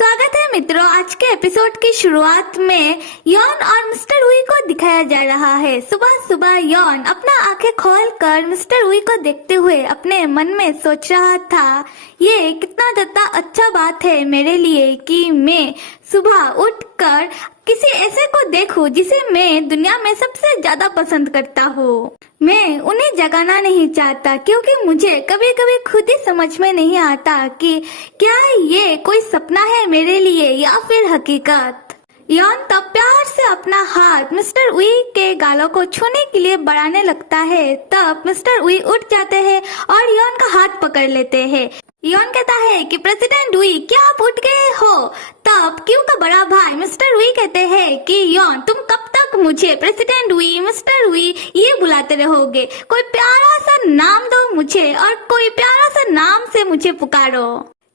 स्वागत है मित्रों। आज के एपिसोड की शुरुआत में यॉन और मिस्टर वुई को दिखाया जा रहा है। सुबह सुबह यॉन अपना आंखें खोलकर मिस्टर वुई को देखते हुए अपने मन में सोच रहा था, ये कितना ज्यादा अच्छा बात है मेरे लिए कि मैं सुबह उठकर किसी ऐसे को देखूं जिसे मैं दुनिया में सबसे ज्यादा पसंद करता हूँ। मैं उन्हें जगाना नहीं चाहता क्योंकि मुझे कभी कभी खुद ही समझ में नहीं आता कि क्या ये कोई सपना है मेरे लिए या फिर हकीकत। यॉन तब प्यार से अपना हाथ मिस्टर वुई के गालों को छूने के लिए बढ़ाने लगता है। तब मिस्टर वुई उठ जाते हैं और यॉन का हाथ पकड़ लेते हैं। यॉन कहता है कि प्रेसिडेंट वुई, क्या आप उठ गए हो? तब क्यू का बड़ा भाई मिस्टर वुई कहते हैं कि यॉन, तुम कब तक मुझे प्रेसिडेंट वुई, मिस्टर वुई ये बुलाते रहोगे? कोई प्यारा सा नाम दो मुझे और कोई प्यारा सा नाम से मुझे पुकारो।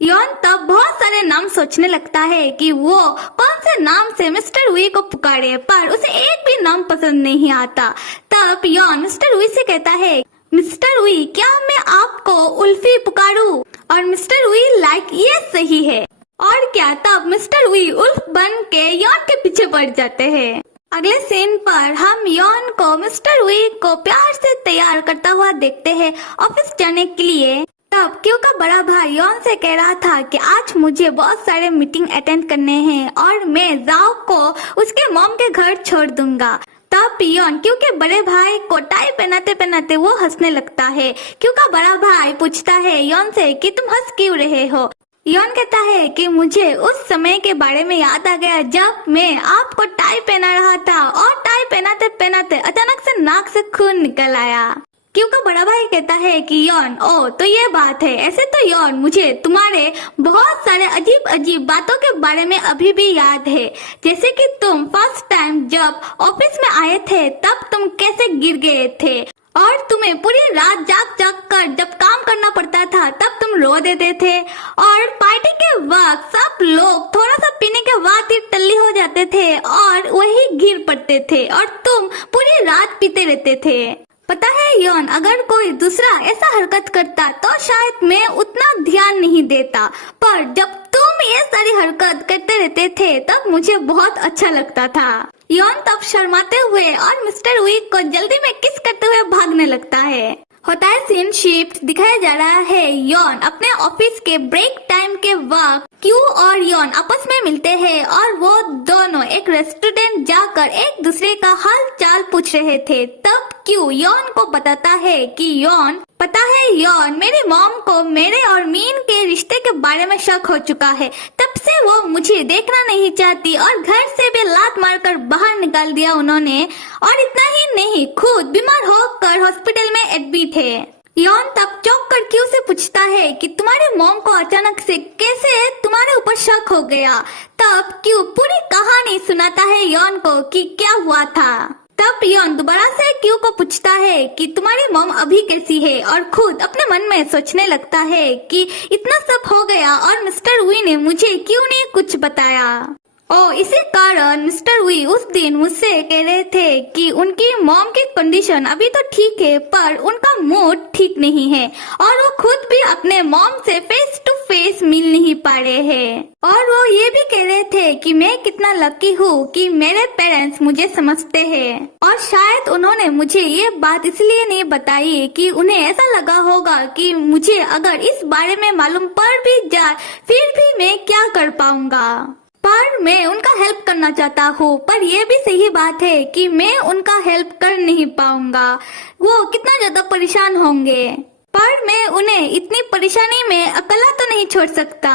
यॉन तब बहुत सारे नाम सोचने लगता है कि वो कौन से नाम से मिस्टर वुई को पुकारे, पर उसे एक भी नाम पसंद नहीं आता। तब यॉन मिस्टर वुई से कहता है, मिस्टर वुई, क्या मैं आपको उल्फी पुकारूं? और मिस्टर वुई लाइक ये सही है। और क्या, तब मिस्टर वुई उल्फ बन के यॉन के पीछे पड़ जाते हैं। अगले सीन पर हम यॉन को मिस्टर वुई को प्यार से तैयार करता हुआ देखते हैं ऑफिस जाने के लिए। तब क्यू का बड़ा भाई यॉन से कह रहा था कि आज मुझे बहुत सारे मीटिंग अटेंड करने हैं और मैं जाओ को उसके मॉम के घर छोड़ दूंगा। तब यॉन क्यू के बड़े भाई को टाई पहनाते पहनाते वो हंसने लगता है। क्यू का बड़ा भाई पूछता है यॉन से कि तुम हंस क्यों रहे हो? यॉन कहता है कि मुझे उस समय के बारे में याद आ गया जब मैं आपको टाई पहना रहा था और टाई पहनाते पहनाते अचानक से नाक से खून निकल आया। क्यू का बड़ा भाई कहता है कि यॉन, ओ तो ये बात है। ऐसे तो यॉन, मुझे तुम्हारे बहुत सारे अजीब अजीब बातों के बारे में अभी भी याद है, जैसे कि तुम फर्स्ट टाइम जब ऑफिस में आए थे तब तुम कैसे गिर गए थे और तुम्हें पूरी रात जाग जाग कर जब काम करना पड़ता था तब तुम रो देते थे और पार्टी के वक्त सब लोग थोड़ा सा पीने के बाद ही टल्ली हो जाते थे और वही गिर पड़ते थे और तुम पूरी रात पीते रहते थे। पता है यॉन, अगर कोई दूसरा ऐसा हरकत करता तो शायद मैं उतना ध्यान नहीं देता, पर जब तुम ये सारी हरकत करते रहते थे तब मुझे बहुत अच्छा लगता था। यॉन तब शर्माते हुए और मिस्टर वुई को जल्दी में किस करते हुए भागने लगता है। होता है सीन शिफ्ट। दिखाया जा रहा है यॉन अपने ऑफिस के ब्रेक टाइम के वक्त क्यू और यॉन आपस में मिलते हैं और वो दोनों एक रेस्टोरेंट जाकर एक दूसरे का हाल चाल पूछ रहे थे। तब क्यू यॉन को बताता है कि यॉन, पता है यॉन, मेरी मॉम को मेरे और मीन के रिश्ते के बारे में शक हो चुका है। तब से वो मुझे देखना नहीं चाहती और घर से भी लात मारकर बाहर निकाल दिया उन्होंने। और इतना ही नहीं, खुद बीमार होकर हॉस्पिटल में एडमिट है। यॉन तब चौंक कर क्यू से पूछता है कि तुम्हारी मॉम को अचानक से कैसे तुम्हारे ऊपर शक हो गया? तब क्यू पूरी कहानी सुनाता है यॉन को कि क्या हुआ था। तब यॉन दोबारा से क्यू को पूछता है कि तुम्हारी मॉम अभी कैसी है और खुद अपने मन में सोचने लगता है कि इतना सब हो गया और मिस्टर वुई ने मुझे क्यों नहीं कुछ बताया। इसी कारण मिस्टर वुई उस दिन मुझसे कह रहे थे कि उनकी मॉम की कंडीशन अभी तो ठीक है पर उनका मूड ठीक नहीं है और वो खुद भी अपने मॉम से फेस टू फेस मिल नहीं पा रहे हैं। और वो ये भी कह रहे थे कि मैं कितना लकी हूँ कि मेरे पेरेंट्स मुझे समझते हैं और शायद उन्होंने मुझे ये बात इसलिए नहीं बताई कि उन्हें ऐसा लगा होगा कि मुझे अगर इस बारे में मालूम पड़ भी जाए फिर भी मैं क्या कर पाऊंगा। पर मैं उनका हेल्प करना चाहता हूँ, पर यह भी सही बात है कि मैं उनका हेल्प कर नहीं पाऊंगा। वो कितना ज्यादा परेशान होंगे, पर मैं उन्हें इतनी परेशानी में अकेला तो नहीं छोड़ सकता।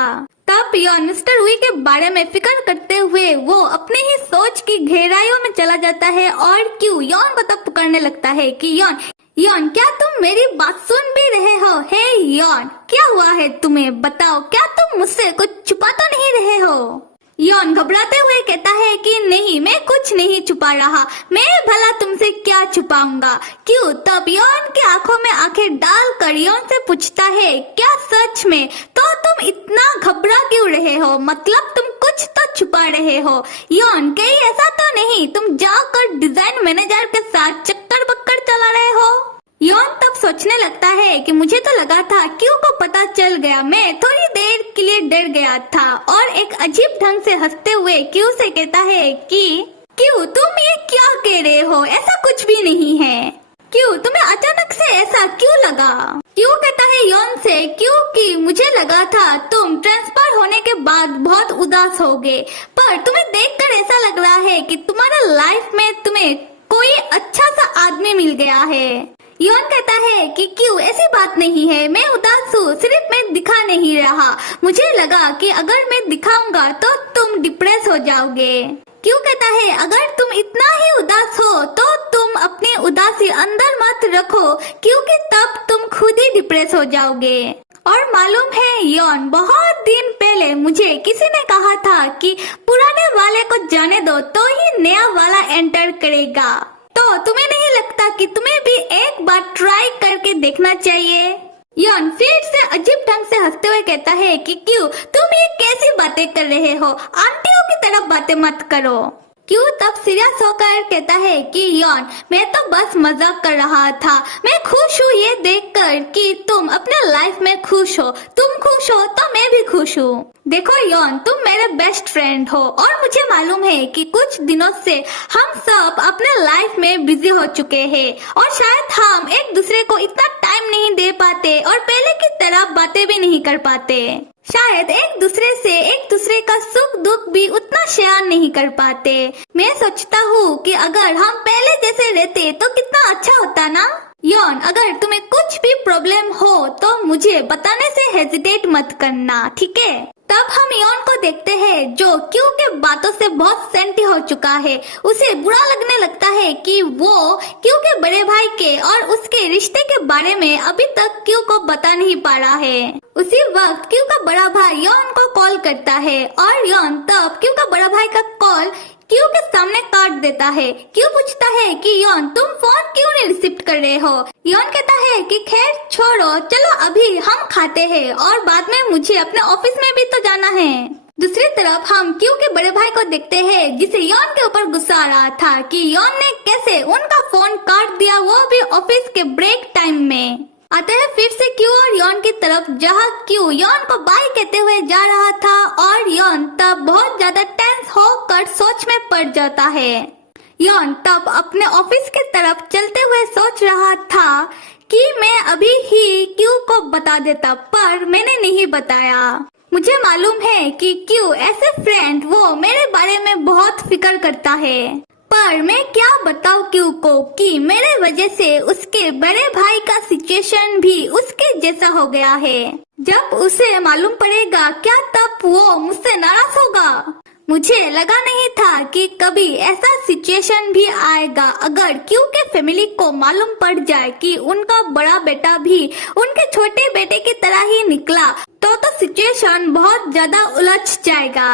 तब यॉन मिस्टर वुई के बारे में फिक्र करते हुए वो अपने ही सोच की गहराइयों में चला जाता है और क्यू यॉन को तब पुकारने लगता है कि यॉन, यॉन, क्या तुम मेरी बात सुन भी रहे हो? हे यॉन, क्या हुआ है तुम्हें? बताओ, क्या तुम मुझसे कुछ छुपा तो नहीं रहे हो? यॉन घबराते हुए कहता है कि नहीं, मैं कुछ नहीं छुपा रहा, मैं भला तुमसे क्या छुपाऊंगा। क्यों? तब यॉन की आंखों में आंखें डालकर यॉन से पूछता है, क्या सच में? तो तुम इतना घबरा क्यों रहे हो? मतलब तुम कुछ तो छुपा रहे हो। यॉन, कहीं ऐसा तो नहीं तुम जाकर डिजाइन मैनेजर के साथ चक्कर बक्कर चला रहे हो? यॉन तब सोचने लगता है कि मुझे तो लगा था क्यू को पता चल गया। मैं थोड़ी देर मिनट के लिए डर गया था और एक अजीब ढंग से हंसते हुए क्यू से कहता है कि क्यू तुम ये क्या कह रहे हो, ऐसा कुछ भी नहीं है। क्यों तुम्हें अचानक से ऐसा क्यों लगा? क्यों कहता है यॉन से क्योंकि मुझे लगा था तुम ट्रांसफर होने के बाद बहुत उदास होगे, पर तुम्हें देखकर ऐसा लग रहा है कि तुम्हारा लाइफ में तुम्हें कोई अच्छा सा आदमी मिल गया है। यॉन कहता है कि क्यों ऐसी बात नहीं है, मैं उदास हूँ, सिर्फ मैं दिखा नहीं रहा। मुझे लगा कि अगर मैं दिखाऊंगा तो तुम डिप्रेस हो जाओगे। क्यों कहता है अगर तुम इतना ही उदास हो तो तुम अपनी उदासी अंदर मत रखो, क्योंकि तब तुम खुद ही डिप्रेस हो जाओगे। और मालूम है यॉन, बहुत दिन पहले मुझे किसी ने कहा था कि पुराने वाले को जाने दो तो ही नया वाला एंटर करेगा। तो तुम्हें नहीं लगता कि तुम्हें भी एक बार ट्राई करके देखना चाहिए? यॉन फिर से अजीब ढंग से हंसते हुए कहता है कि क्यों तुम ये कैसी बातें कर रहे हो, आंटियों की तरफ बातें मत करो। क्यों तब सीरियस होकर कहता है कि यॉन मैं तो बस मजाक कर रहा था, मैं खुश हूँ ये देखकर कि तुम अपने लाइफ में खुश हो। तुम खुश हो तो मैं भी खुश हूँ। देखो यॉन तुम मेरे बेस्ट फ्रेंड हो और मुझे मालूम है कि कुछ दिनों से हम सब अपने लाइफ में बिजी हो चुके हैं और शायद हम एक दूसरे को इतना टाइम नहीं दे पाते और पहले की तरह बातें भी नहीं कर पाते। शायद एक दूसरे का सुख दुख भी उतना शेयर नहीं कर पाते। मैं सोचता हूँ कि अगर हम पहले जैसे रहते तो कितना अच्छा होता ना। यॉन अगर तुम्हें कुछ भी प्रॉब्लम हो तो मुझे बताने से हेजिटेट मत करना, ठीक है? तब हम यॉन को देखते हैं जो क्यू के बातों से बहुत सेंटी हो चुका है। उसे बुरा लगने लगता है कि वो क्यू के बड़े भाई के और उसके रिश्ते के बारे में अभी तक क्यू को बता नहीं पा रहा है। उसी वक्त क्यू का बड़ा भाई यॉन को कॉल करता है और यॉन तब क्यू का बड़ा भाई का कॉल क्यू के सामने काट देता है। क्यू पूछता है कि यॉन तुम फोन क्यों नहीं रिसीव कर रहे हो? यॉन कहता है कि खैर छोड़ो, चलो अभी हम खाते हैं और बाद में मुझे अपने ऑफिस में भी तो जाना है। दूसरी तरफ हम क्यू के बड़े भाई को देखते हैं जिसे यॉन के ऊपर गुस्सा आ रहा था कि यॉन ने कैसे उनका फोन काट दिया, वो भी ऑफिस के ब्रेक टाइम में। आते हैं फिर से क्यू और यॉन की तरफ, जहाँ क्यू यॉन को बाय कहते हुए जा रहा था और यॉन तब बहुत ज्यादा टेंस होकर सोच में पड़ जाता है। यॉन तब अपने ऑफिस की तरफ चलते हुए सोच रहा था कि मैं अभी ही क्यू को बता देता, पर मैंने नहीं बताया। मुझे मालूम है कि क्यू ऐसे फ्रेंड वो मेरे बारे में बहुत फिक्र करता है, पर मैं क्या बताऊं क्यू को कि मेरे वजह से उसके बड़े भाई का सिचुएशन भी उसके जैसा हो गया है। जब उसे मालूम पड़ेगा क्या तब वो मुझसे नाराज होगा। मुझे लगा नहीं था कि कभी ऐसा सिचुएशन भी आएगा। अगर क्यू के फैमिली को मालूम पड़ जाए कि उनका बड़ा बेटा भी उनके छोटे बेटे की तरह ही निकला तो सिचुएशन बहुत ज्यादा उलझ जाएगा।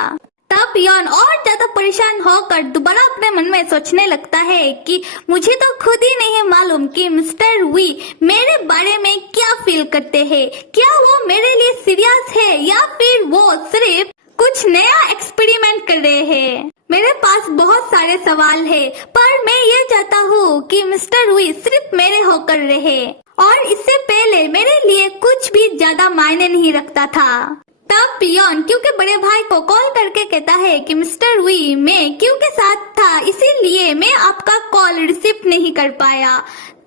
तब यॉन और ज्यादा परेशान होकर दोबारा अपने मन में सोचने लगता है कि मुझे तो खुद ही नहीं मालूम कि मिस्टर वी मेरे बारे में क्या फील करते हैं। क्या वो मेरे लिए सीरियस है या फिर वो सिर्फ कुछ नया एक्सपेरिमेंट कर रहे हैं। मेरे पास बहुत सारे सवाल है, पर मैं ये चाहता हूँ कि मिस्टर वी सिर्फ मेरे होकर रहे और इससे पहले मेरे लिए कुछ भी ज्यादा मायने नहीं रखता था। तब यॉन क्यू के बड़े भाई को कॉल करके कहता है कि मिस्टर वी मैं क्यू के साथ था, इसीलिए मैं आपका कॉल रिसीव नहीं कर पाया।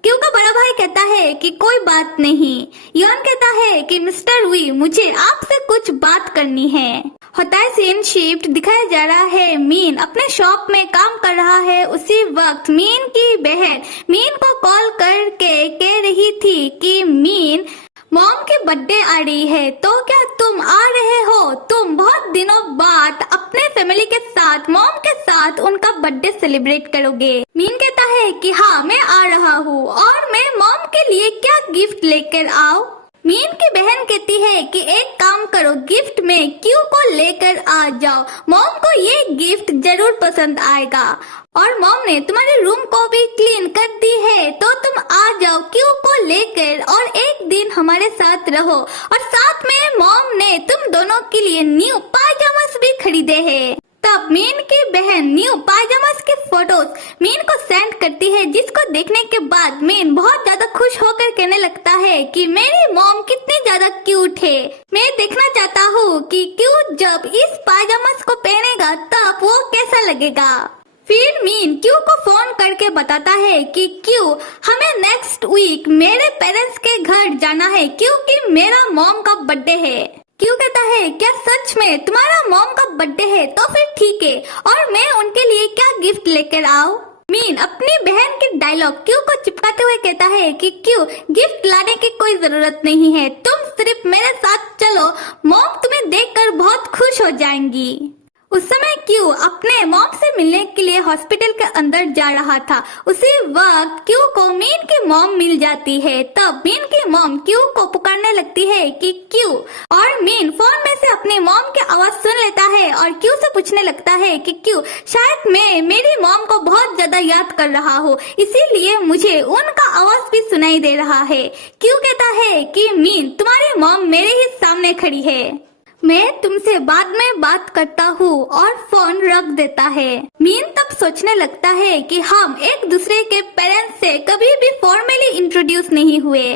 क्यू का बड़ा भाई कहता है कि कोई बात नहीं। यॉन कहता है कि मिस्टर वी मुझे आपसे कुछ बात करनी है। होता है सीन शिफ्ट, दिखाया जा रहा है मीन अपने शॉप में काम कर रहा है। उसी वक्त मीन की बहन मीन को कॉल करके कह रही थी कि मीन मॉम की बर्थडे आ रही है, तो क्या तुम आ रहे हो? तुम बहुत दिनों बाद अपने फैमिली के साथ मॉम के साथ उनका बर्थडे सेलिब्रेट करोगे। मीन कहता है कि हाँ मैं आ रहा हूँ और मैं मॉम के लिए क्या गिफ्ट लेकर आऊँ? मीन की बहन कहती है कि एक काम करो, गिफ्ट में क्यू को लेकर आ जाओ, मॉम को ये गिफ्ट जरूर पसंद आएगा। और मॉम ने तुम्हारे रूम को भी क्लीन कर दी है, तो तुम आ जाओ क्यू को लेकर और एक दिन हमारे साथ रहो। और साथ में मॉम ने तुम दोनों के लिए न्यू पायजामास भी खरीदे हैं। तब मीन की बहन न्यू पायजामास के फोटोज मीन को सेंड करती है, जिसको देखने के बाद मीन बहुत ज्यादा खुश होकर कहने लगता है कि मेरी मॉम कितनी ज्यादा क्यूट है। मैं देखना चाहता हूँ कि क्यों जब इस पाजामास को पहनेगा तब वो कैसा लगेगा। फिर मीन क्यू को फोन करके बताता है कि क्यू हमें नेक्स्ट वीक मेरे पेरेंट्स के घर जाना है क्योंकि मेरा मॉम का बर्थडे है। क्यू कहता है क्या सच में तुम्हारा मॉम का बर्थडे है, तो फिर ठीक है, और मैं उनके लिए क्या गिफ्ट लेकर आऊँ। मीन अपनी बहन के डायलॉग क्यू को चिपकाते हुए कहता है कि क्यू गिफ्ट लाने की कोई जरूरत नहीं है, तुम सिर्फ मेरे साथ चलो, मॉम तुम्हें देखकर बहुत खुश हो जाएंगी। उस समय क्यू अपने मॉम से मिलने के लिए हॉस्पिटल के अंदर जा रहा था। उसी वक्त क्यू को मीन की मॉम मिल जाती है। तब मीन की मॉम क्यू को पुकारने लगती है कि क्यू, और मीन फोन में से अपनी मॉम की आवाज सुन लेता है और क्यू से पूछने लगता है कि क्यू शायद मैं मेरी मॉम को बहुत ज्यादा याद कर रहा हूँ, इसीलिए मुझे उनका आवाज भी सुनाई दे रहा है। क्यू कहता है कि मीन तुम्हारी मॉम मेरे ही सामने खड़ी है, मैं तुमसे बाद में बात करता हूँ, और फोन रख देता है। मीन तब सोचने लगता है कि हम एक दूसरे के पेरेंट्स से कभी भी फॉर्मली इंट्रोड्यूस नहीं हुए।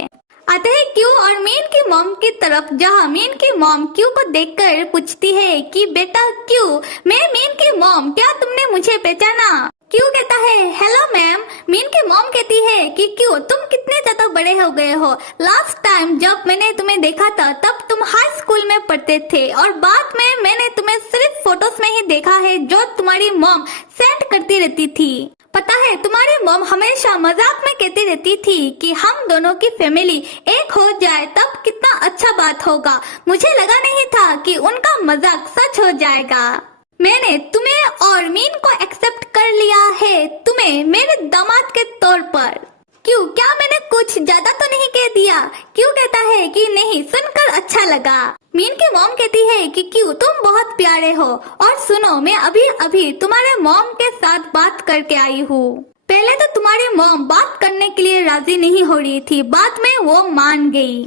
आते हैं क्यू और मीन की मॉम की तरफ, जहाँ मीन की मॉम क्यू को देखकर पूछती है कि बेटा क्यू, मैं मीन की मॉम, क्या तुमने मुझे पहचाना। क्यू कहता है हेलो मैम। मीन की मॉम कहती है कि क्यू तुम कितने ज्यादा बड़े हो गए हो, लास्ट टाइम जब मैंने तुम्हें देखा था तब तुम हाई स्कूल में पढ़ते थे, और बाद में मैंने तुम्हें सिर्फ फोटोज में ही देखा है जो तुम्हारी मॉम सेंड करती रहती थी। पता है तुम्हारी मॉम हमेशा मजाक में कहती रहती थी कि हम दोनों की फैमिली एक हो जाए तब कितना अच्छा बात होगा। मुझे लगा नहीं था कि उनका मजाक सच हो जाएगा। मैंने तुम्हें और मीन को एक्सेप्ट कर लिया है, तुम्हें मेरे दामाद के तौर पर। क्यों, क्या मैंने कुछ ज्यादा तो नहीं कह दिया। क्यों कहता है कि नहीं, सुनकर अच्छा लगा। मीन की मॉम कहती है कि क्यों तुम बहुत प्यारे हो, और सुनो मैं अभी अभी तुम्हारे मॉम के साथ बात करके आई हूँ। पहले तो तुम्हारी मॉम बात करने के लिए राजी नहीं हो रही थी, बाद में वो मान गई।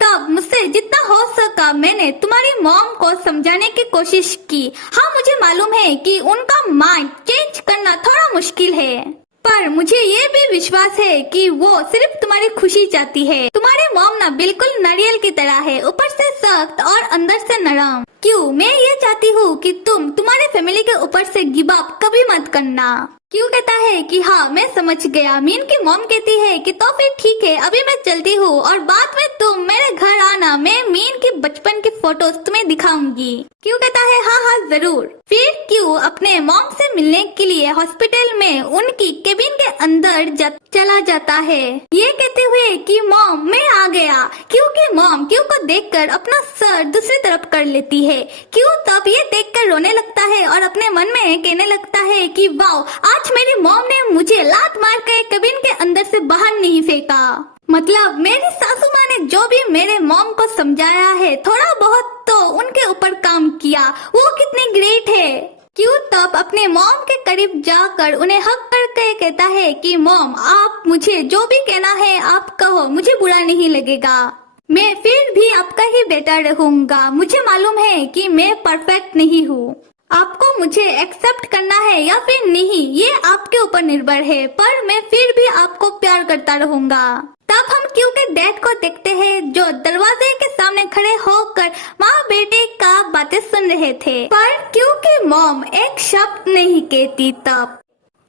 तब मुझसे जितना हो सका मैंने तुम्हारी मॉम को समझाने की कोशिश की। हाँ मुझे मालूम है कि उनका माइंड चेंज करना थोड़ा मुश्किल है, पर मुझे ये भी विश्वास है कि वो सिर्फ तुम्हारी खुशी चाहती है। तुम्हारी मॉम ना बिल्कुल नारियल की तरह है, ऊपर से सख्त और अंदर से नरम। क्यों, मैं ये चाहती हूँ कि तुम तुम्हारे फैमिली के ऊपर से गिव अप कभी मत करना। क्यों कहता है कि हाँ मैं समझ गया। मीन की मॉम कहती है कि तो फिर ठीक है, अभी मैं चलती हूँ, और बाद में तुम मेरे घर आना, मैं मीन की बचपन की फोटोज तुम्हें दिखाऊंगी। क्यों कहता है हाँ हाँ जरूर। फिर क्यों अपने मॉम से मिलने के लिए हॉस्पिटल में उनकी केबिन के अंदर चला जाता है, ये कहते हुए कि मॉम मैं आ गया। क्योंकि मॉम क्यों को देखकर अपना सर दूसरी तरफ कर लेती है। क्यों तब ये देखकर रोने लगता है और अपने मन में कहने लगता है कि वाओ, आज मेरी मॉम ने मुझे लात मार के केबिन के अंदर से बाहर नहीं फेंका। मतलब मेरी सासू माँ ने जो भी मेरे मॉम को समझाया है, थोड़ा बहुत तो उनके ऊपर काम किया, वो कितनी ग्रेट है। क्यों तब अपने मॉम के करीब जाकर उन्हें हक करके कहता है कि मॉम आप मुझे जो भी कहना है आप कहो, मुझे बुरा नहीं लगेगा, मैं फिर भी आपका ही बेटा रहूंगा। मुझे मालूम है कि मैं परफेक्ट नहीं हूँ, आपको मुझे एक्सेप्ट करना है या फिर नहीं ये आपके ऊपर निर्भर है, पर मैं फिर भी आपको प्यार करता रहूंगा। तब हम क्यू के डैड को देखते हैं जो दरवाजे के सामने खड़े होकर माँ बेटे का बातें सुन रहे थे, पर क्यू की मॉम एक शब्द नहीं कहती। तब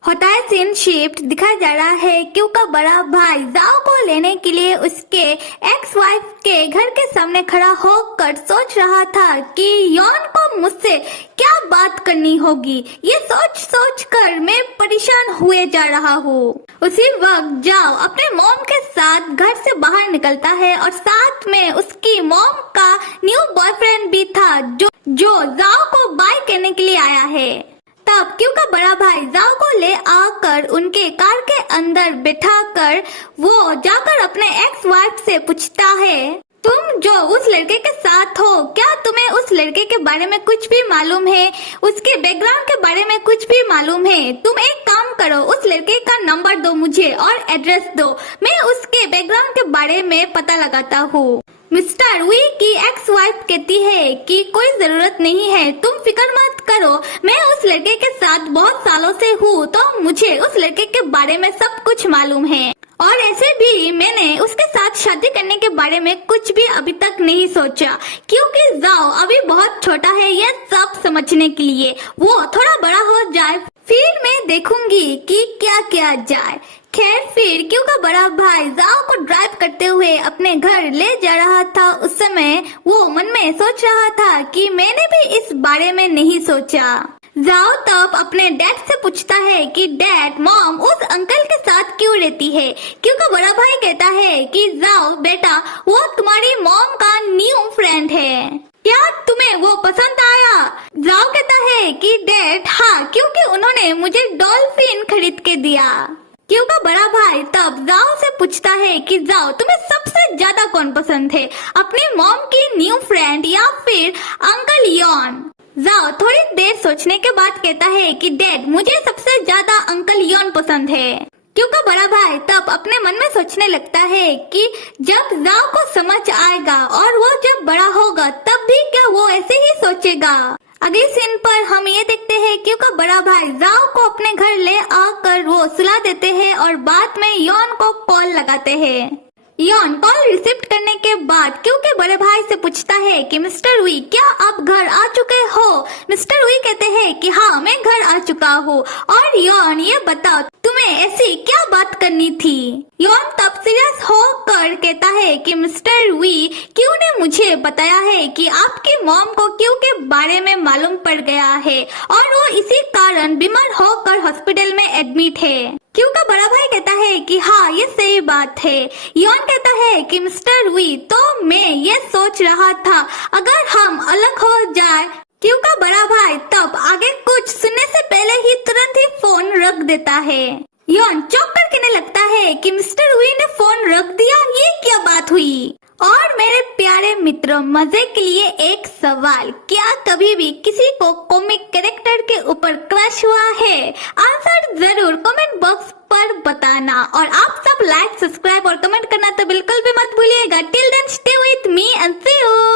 होता है सीन शिफ्ट, दिखाया जा रहा है क्यू का बड़ा भाई जाओ को लेने के लिए उसके एक्स वाइफ के घर के सामने खड़ा होकर सोच रहा था कि यॉन को मुझसे क्या बात करनी होगी। ये सोच सोच कर मैं परेशान हुए जा रहा हूँ। उसी वक्त जाओ अपने मॉम के साथ घर से बाहर निकलता है, और साथ में उसकी मॉम का न्यू बॉयफ्रेंड भी था जो जाओ को बाय कहने के लिए आया है। तब क्यू का बड़ा भाई जाओ को ले आकर उनके कार के अंदर बैठाकर वो जाकर अपने एक्स वाइफ से पूछता है तुम जो उस लड़के के साथ हो, क्या तुम्हें उस लड़के के बारे में कुछ भी मालूम है, उसके बैकग्राउंड के बारे में कुछ भी मालूम है। तुम एक काम करो, उस लड़के का नंबर दो मुझे और एड्रेस दो, मैं उसके बैकग्राउंड के बारे में पता लगाता हूँ। मिस्टर वी की एक्स वाइफ कहती है कि कोई जरूरत नहीं है, तुम फिक्र मत करो, मैं उस लड़के के साथ बहुत सालों से हूँ तो मुझे उस लड़के के बारे में सब कुछ मालूम है और ऐसे भी मैंने उसके साथ शादी करने के बारे में कुछ भी अभी तक नहीं सोचा क्योंकि जाओ अभी बहुत छोटा है यह सब समझने के लिए, वो थोड़ा बड़ा हो जाए फिर मैं देखूंगी कि क्या किया जाए। खैर फिर क्यों का बड़ा भाई जाओ को ड्राइव करते हुए अपने घर ले जा रहा था, उस समय वो मन में सोच रहा था कि मैंने भी इस बारे में नहीं सोचा। जाओ तब अपने डैड से पूछता है कि डैड मॉम उस अंकल के साथ क्यों रहती है, क्योंकि बड़ा भाई कहता है कि जाओ बेटा वो तुम्हारी मॉम का न्यू फ्रेंड है, क्या तुम्हें वो पसंद आया? जाओ कहता है कि डैड हाँ, क्योंकि उन्होंने मुझे डॉल्फिन खरीद के दिया। क्योंकि बड़ा भाई तब जाओ से पूछता है कि जाओ तुम्हें सबसे ज्यादा कौन पसंद है, अपनी मॉम की न्यू फ्रेंड या फिर अंकल यॉन? जाओ थोड़ी देर सोचने के बाद कहता है कि डैड मुझे सबसे ज्यादा अंकल यॉन पसंद है। क्योंकि बड़ा भाई तब अपने मन में सोचने लगता है कि जब जाओ को समझ आएगा और वो जब बड़ा होगा तब भी क्या वो ऐसे ही सोचेगा। अगले सीन पर हम ये देखते हैं क्योंकि बड़ा भाई जाओ को अपने घर ले आकर वो सुला देते हैं और बाद में यॉन को कॉल लगाते हैं। यॉन कॉल रिसीव करने के बाद क्योंकि बड़े भाई से पूछता है कि मिस्टर वी क्या आप घर आ चुके हो? मिस्टर वी कहते हैं कि हाँ मैं घर आ चुका हूँ। और यॉन ये बताओ तुम्हें ऐसी क्या बात करनी थी? यॉन तब सीरियस होकर कहता है कि मिस्टर वी क्यों ने मुझे बताया है कि आपकी मॉम को क्यों के बारे में मालूम पड़ गया है और वो इसी कारण बीमार होकर हॉस्पिटल में एडमिट है। क्योंकि बड़ा भाई कहता है कि हाँ ये सही बात है। यॉन कहता है कि मिस्टर वी तो मैं ये सोच रहा था अगर हम अलग हो जाए। क्योंकि बड़ा भाई तब आगे कुछ सुनने से पहले ही तुरंत ही फोन रख देता है। यॉन चौंक कर कहने लगता है कि मिस्टर वी ने फोन रख दिया, ये क्या बात हुई? और मेरे प्यारे मित्रों मजे के लिए एक सवाल, क्या कभी भी किसी को कॉमिक कैरेक्टर के ऊपर क्रश हुआ है? आंसर जरूर कमेंट बॉक्स पर बताना और आप सब लाइक सब्सक्राइब और कमेंट करना तो बिल्कुल भी मत भूलिएगा। Till then stay with me and see you.